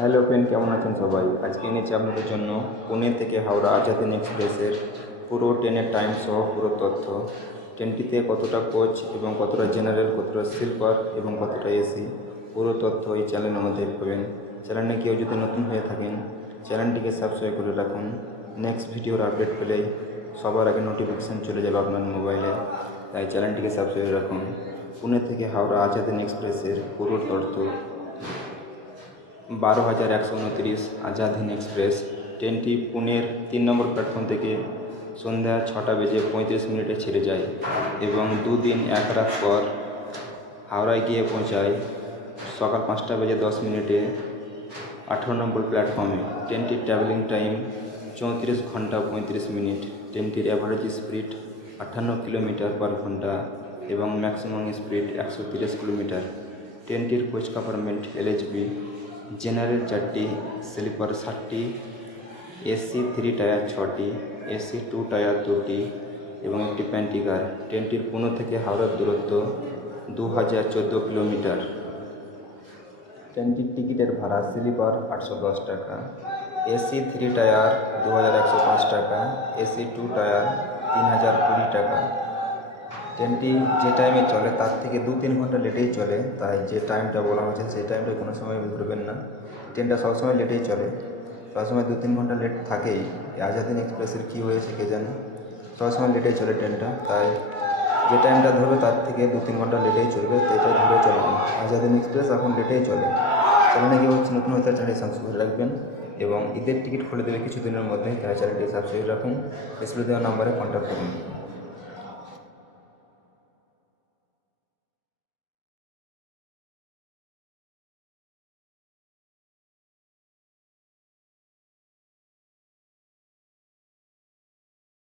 Hello friend, কেমন আছেন সবাই? আজকে এনেছি আপনাদের জন্য পুনে থেকে হাওড়া আজাদিন এক্সপ্রেসের পুরো ট্রেনের টাইম সহ পুরো তথ্য। ট্রেনটিতে কতটা কোচ এবং কতটা জেনারেল, কতটা স্লিপার এবং কতটা এসি, পুরো তথ্য এই চ্যানেলের মধ্যে পাবেন। চ্যানেলে কেউ যদি নতুন হয়ে থাকেন, চ্যানেলটিকে সাবস্ক্রাইব করে রাখুন। নেক্সট ভিডিওর আপডেট পেলেই সবার আগে নোটিফিকেশান চলে যাবে আপনার মোবাইলে, তাই চ্যানেলটিকে সাবস্ক্রাইব রাখুন। পুনে থেকে হাওড়া আজাদিন এক্সপ্রেসের পুরো তথ্য। 12,129 আজাদ হিন্দ এক্সপ্রেস। ট্রেনটি পুনের 3 নম্বর প্ল্যাটফর্ম থেকে সন্ধ্যা 6:35 ছেড়ে যায় এবং 2 দিন 1 রাত পর হাওড়ায় গিয়ে পৌঁছায় সকাল 5:10 18 নম্বর প্ল্যাটফর্মে। ট্রেনটির ট্রাভেলিং টাইম 34 ঘন্টা 35 মিনিট। ট্রেনটির অ্যাভারেজ স্পিড 58 কিলোমিটার/ঘন্টা এবং ম্যাক্সিমাম স্পিড 130 কিলোমিটার। ট্রেনটির কোচ কম্পার্টমেন্ট এলএচবি, জেনারেল 4টি, স্লিপার 7টি, এসি 3 টায়ার 6টি, এসি 2 টায়ার 2টি এবং একটি প্যান্ট্রি কার। ট্রেনটির পুনে থেকে হাওড়ার দূরত্ব 2014 কিলোমিটার। ট্রেনটির টিকিটের ভাড়া স্লিপার 810 টাকা, এসি 3 টায়ার 2105 টাকা, এসি 2 টায়ার 3020 টাকা। ট্রেনটি যে টাইমে চলে তার থেকে 2-3 ঘন্টা লেটেই চলে, তাই যে টাইমটা বলা হয়েছে সেই টাইমটা কোনো সময় ভুলবেন না। ট্রেনটা সবসময় লেটেই চলে, সবসময় 2-3 ঘন্টা লেট থাকেই। আজাদিন এক্সপ্রেসের কী হয়েছে কে জানে, সবসময় লেটেই চলে ট্রেনটা, তাই যে টাইমটা ধরবে তার থেকে 2-3 ঘন্টা লেটেই চলবে, তো এটা ধরে চলবেন। আজাদিন এক্সপ্রেস এখন লেটেই চলে। চ্যানেলে কেউ হচ্ছে নতুন হতে চ্যানেলটি সাবস্ক্রাইব করে রাখবেন এবং ঈদের টিকিট খুলে দেবে কিছুদিনের মধ্যে, তাই চ্যানেলটি সাবস্ক্রাইব রাখুন। স্ক্রিনে দেওয়া নাম্বারে কন্ট্যাক্ট করুন।